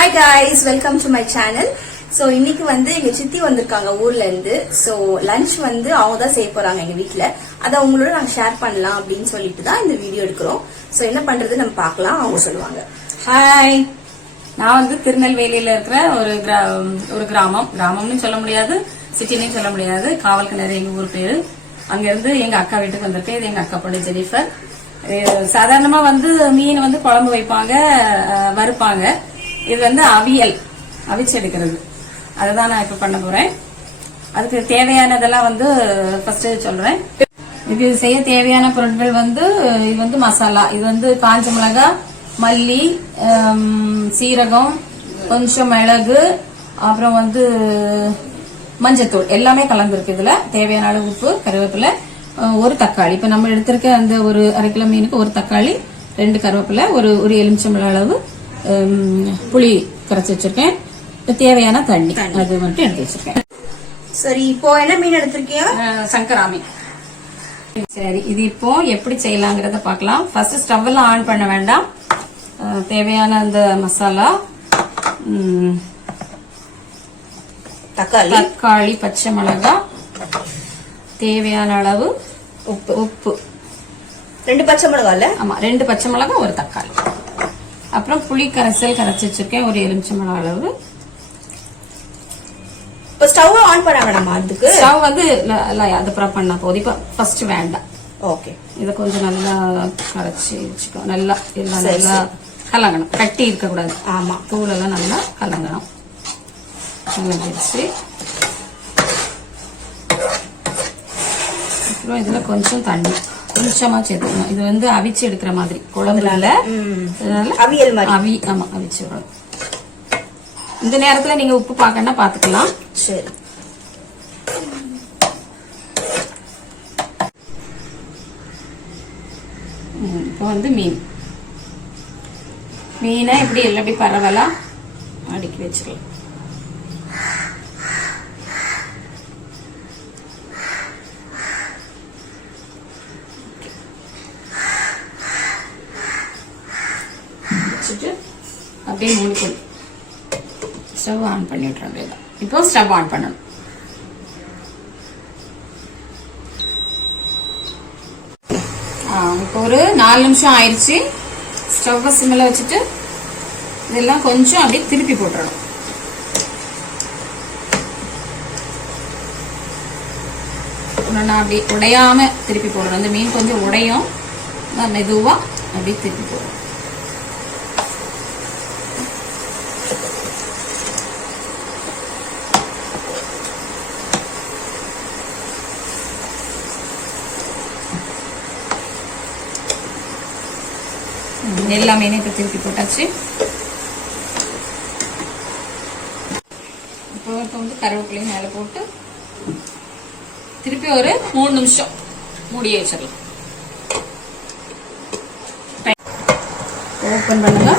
Hi guys, welcome to my channel. So இன்னைக்கு வந்து எங்க சித்தி வந்திருக்காங்க ஊர்ல இருந்து. ஸோ லஞ்ச் வந்து அவங்க தான் செய்ய போறாங்க எங்க வீட்டுல. அதை அவங்களோட நாங்க ஷேர் பண்ணலாம் அப்படின்னு சொல்லிட்டு தான் இந்த வீடியோ எடுக்கிறோம். ஸோ என்ன பண்றது நம்ம பார்க்கலாம், அவங்க சொல்லுவாங்க. ஹாய், நான் வந்து திருநெல்வேலியில இருக்கிற ஒரு கிராமம்னு சொல்ல முடியாது, சிட்டின்னு சொல்ல முடியாது, காவல் கிணறு எங்க ஊர் பேரு. அங்க இருந்து எங்க அக்கா வீட்டுக்கு வந்திருக்கேன். இது எங்க அக்கா பொண்ணு ஜெனிஃபர். சாதாரணமா வந்து மீன் வந்து குழம்பு வைப்பாங்க, வறுப்பாங்க. இது வந்து அவியல், அவிச்சு எடுக்கிறது. அதுதான் நான் இப்ப பண்ண போறேன். அதுக்கு தேவையானதெல்லாம் வந்து ஃபர்ஸ்ட் சொல்றேன். இது செய்ய தேவையான பொருட்கள் வந்து இது வந்து மசாலா. இது வந்து காஞ்ச மிளகாய், மல்லி, சீரகம், கொஞ்சம் மிளகு, அப்புறம் வந்து மஞ்சத்தூள் எல்லாமே கலந்துருக்கு. இதுல தேவையான அளவு உப்பு, கருவேப்பிலை, ஒரு தக்காளி. இப்ப நம்ம எடுத்திருக்க அந்த ஒரு 1/2 கிலோ மீனுக்கு ஒரு தக்காளி, 2 கருவேப்பிலை, ஒரு எலுமிச்சம்பழம் அளவு புளி கரைச்சி வச்சிருக்கேன். தேவையான தண்ணி அது மட்டும் எடுத்து வச்சிருக்கேன். சரி, இப்போ என்ன மீன் எடுத்திருக்கியா? சங்கரா மீன். சரி, இது இப்போ எப்படி செய்யலாங்கிறத பார்க்கலாம். ஃபர்ஸ்ட் ஸ்டவ் எல்லாம் ஆன் பண்ண வேண்டாம். தேவையான அந்த மசாலா, தக்காளி, பச்சை மிளகாய், தேவையான அளவு உப்பு, 2 பச்சை மிளகாய். ஆமா, 2 பச்சை மிளகாய், ஒரு தக்காளி, அப்புறம் புளி கரைசல் கரைச்சி வச்சிருக்கேன், ஒரு எலுமிச்சம்பழம் அளவு. இப்ப ஸ்டவ் ஆன் பண்ண வேண்டாமா? அதுக்கு ஸ்டவ் வந்து அதுக்கப்புறம் பண்ணா போதும். இப்ப ஃபர்ஸ்ட் வேண்டாம். ஓகே, இதை கொஞ்சம் நல்லா கரைச்சி வச்சுக்கோ. நல்லா எல்லாம் நல்லா கலங்கணும், கட்டி இருக்க கூடாது. ஆமா, தூள் எல்லாம் நல்லா கலங்கணும். கலங்கிடுச்சு. அப்புறம் இதுல கொஞ்சம் தண்ணி கொஞ்சமா சேர்த்துக்கணும். இது வந்து அவிச்சு எடுக்கிற மாதிரி குழம்புனால அவியல் மாதிரி. ஆமா, அவிச்சு விடணும். இந்த நேரத்துல நீங்க உப்பு பார்க்கணும்னா பாத்துக்கலாம். சரி, இப்போ வந்து மீனை இப்படி எல்லாம் இப்படி பரவலா அடுக்கி வச்சுக்கலாம். அப்படியே மூடிக்கணும். ஸ்டவ் ஆன் பண்ணி விட்டுறேன். இப்போ ஸ்டவ் ஆன் பண்ணணும். இப்போ ஒரு 4 நிமிஷம் ஆயிடுச்சு. ஸ்டவ் சிம்மில் வச்சுட்டு இதெல்லாம் கொஞ்சம் அப்படியே திருப்பி போட்டுறணும். நான் அப்படி உடையாம திருப்பி போடுறேன். அந்த மீன் கொஞ்சம் உடையும், மெதுவா அப்படியே திருப்பி போடுறேன். எல்லா மீனையும் இப்போ திருப்பி போட்டாச்சு. இப்போ வந்து கருவேப்பிலையும் மேலே போட்டு திருப்பி ஒரு 3 நிமிஷம் மூடி வச்சிடலாம். ஓப்பன் பண்ணுங்க,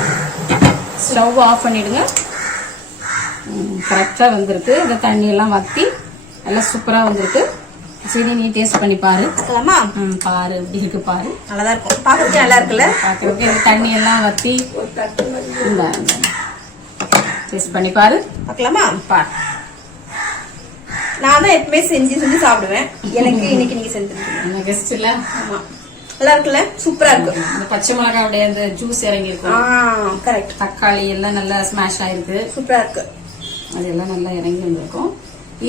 ஸ்டவ் ஆஃப் பண்ணிடுங்க. கரெக்டா வந்திருக்கு. இந்த தண்ணி எல்லாம் வத்தி நல்லா சூப்பரா வந்திருக்கு. சரி, நீ டேஸ்ட் பண்ணி பாரு. பாரு எப்படி இருக்கு பாரு. நல்லாதான் இருக்கும், பாக்குறதுக்கு நல்லா இருக்குல்ல. பாக்குறதுக்கு இந்த தண்ணி எல்லாம் வத்தி டேஸ்ட் பண்ணி பாரு. பார்க்கலாமா? பாரு. நான் தான் எப்பவுமே செஞ்சு சாப்பிடுவேன். எனக்கு இன்னைக்கு நீங்க செஞ்சிருக்கீங்க. கெஸ்ட் இல்ல? ஆமா, நல்லா இருக்குல்ல, சூப்பரா இருக்கு. இந்த பச்சை மிளகாவுடைய அந்த ஜூஸ் இறங்கி இருக்கும். கரெக்ட். தக்காளி எல்லாம் நல்லா ஸ்மாஷ் ஆயிருக்கு, சூப்பரா இருக்கு. அதெல்லாம் நல்லா இறங்கி வந்திருக்கும்.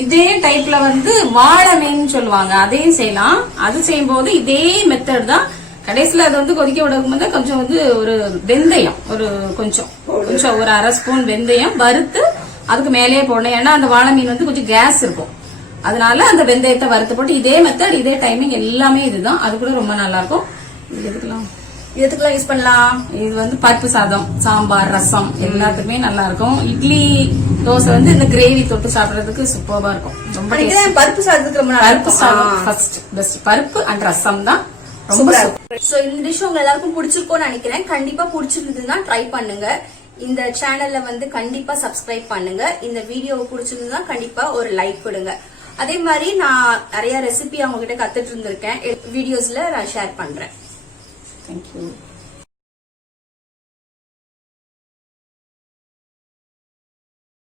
இதே டைப்ல வந்து வாழை மீன் சொல்லுவாங்க, அதையும் செய்யலாம். அது செய்யும் போது இதே மெத்தட் தான். கடைசியில அது வந்து கொதிக்க விடும்போது கொஞ்சம் வந்து ஒரு வெந்தயம், கொஞ்சம் ஒரு 1/2 ஸ்பூன் வெந்தயம் வறுத்து அதுக்கு மேலேயே போடணும். ஏன்னா அந்த வாழை மீன் வந்து கொஞ்சம் கேஸ் இருக்கும், அதனால அந்த வெந்தயத்தை வறுத்து போட்டு இதே மெத்தட், இதே டைமிங் எல்லாமே இதுதான். அது கூட ரொம்ப நல்லா இருக்கும். இது எதுக்கெல்லாம் யூஸ் பண்ணலாம். இது வந்து பருப்பு சாதம், சாம்பார், ரசம் எல்லாத்துக்குமே நல்லா இருக்கும். இட்லி, தோசை வந்து இந்த கிரேவி தொட்டு சாப்பிடறதுக்கு சூப்பரா இருக்கும். ரொம்ப பருப்பு சாதத்துக்கு ரொம்ப பருப்பு சாதம் ஃபர்ஸ்ட் பெஸ்ட். பருப்பு அண்ட் ரசம் தான் ரொம்ப சூப்பர். சோ இந்த டிஷ் உங்க எல்லாருக்கும் பிடிச்சிருக்கும்னு நினைக்கிறேன். கண்டிப்பா பிடிச்சிருந்ததுன்னா ட்ரை பண்ணுங்க. இந்த சேனல்ல வந்து கண்டிப்பா சப்ஸ்கிரைப் பண்ணுங்க. இந்த வீடியோ பிடிச்சிருந்ததுன்னா கண்டிப்பா ஒரு லைக் கொடுங்க. அதே மாதிரி நான் நிறைய ரெசிபி அவங்க கிட்ட கத்துட்டு இருந்திருக்கேன். வீடியோஸ்ல நான் ஷேர் பண்றேன். Thank you.